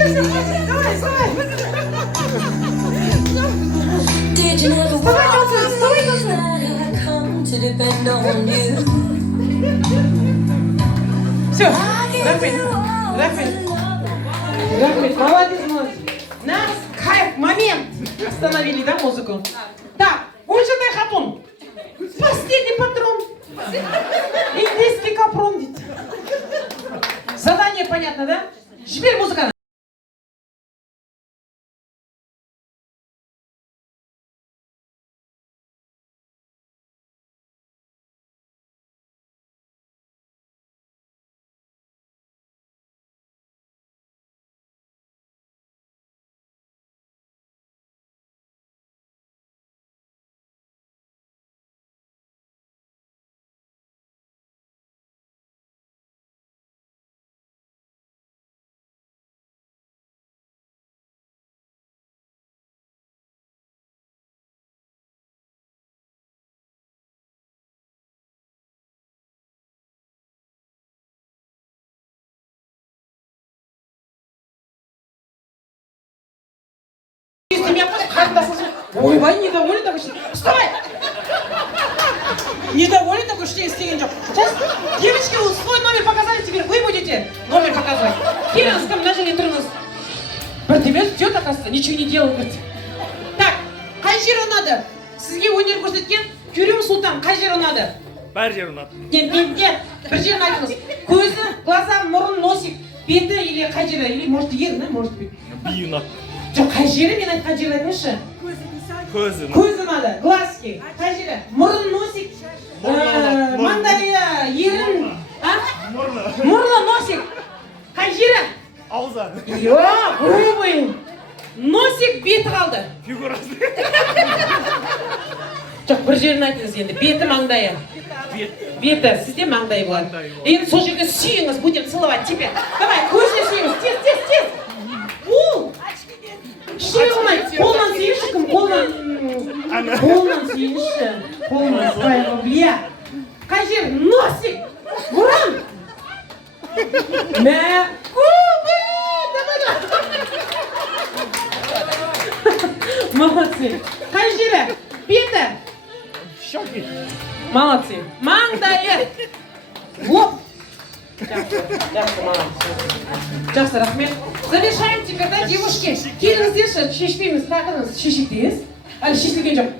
Все, Рахмет, молодец, молодец. Нас, кайф, момент. Остановили, да, музыку? Так, Гульжатай Хатун. Последний патрон. Индийский капрон. Задание понятно, да? Теперь музыка. Ойбай, недоволен такой, что... Вставай! Недоволен такой, что истеген жоқ. Сейчас, девочки, свой номер показали, теперь вы будете номер показывать. Келіңіз, кім мына жерге тұрыңыз. Бірдеме ждет, оказывается, ничего не делает, говорит. Так, қай жер ұнады? Сізге өнер көрсеткен Кюрем Султан, қай жер ұнады? Бәр жер ұнады. Нет, бір жерін айтыңыз. Көзі, глаза, мұрын, носик, беті или қай жері, или может ерні, может быть. Би ұнады. Жоқ, қай жері, мен айтқан жерді айтыңызшы. Көзі ұнады. Көзі ұнады, глазки, қай жері, мұрын, носик, маңдайы, ерін, мұрны, носик, қай жері? Ауза. Жоқ, грубый. Носик, беті қалды. Фигурасы. Жоқ, бір жерін айтыңыз енді, беті, маңдайы. Беті, сізде маңдайы болады. Енді сол жерге сүйіңіз, будем целовать теперь. Давай, көзіне сүйіңіз, тез. Ол! Ештеңе болмайды, қолынан сүйінші, кім қолынан сүйінші. Қолынан своего бля. Қай жер? Носик! Мұрын! Мә! Молодцы! Қай жері? Беті! Щеки. Молодцы! Маңдайы! Лоб! Жақсы, молодцы. Жақсы, рахмет. Завершаем теперь, да, девушки? Келіңіздерші, шешпейміз, тақыңыз шешектейіз. Әлі шешілген жоқ.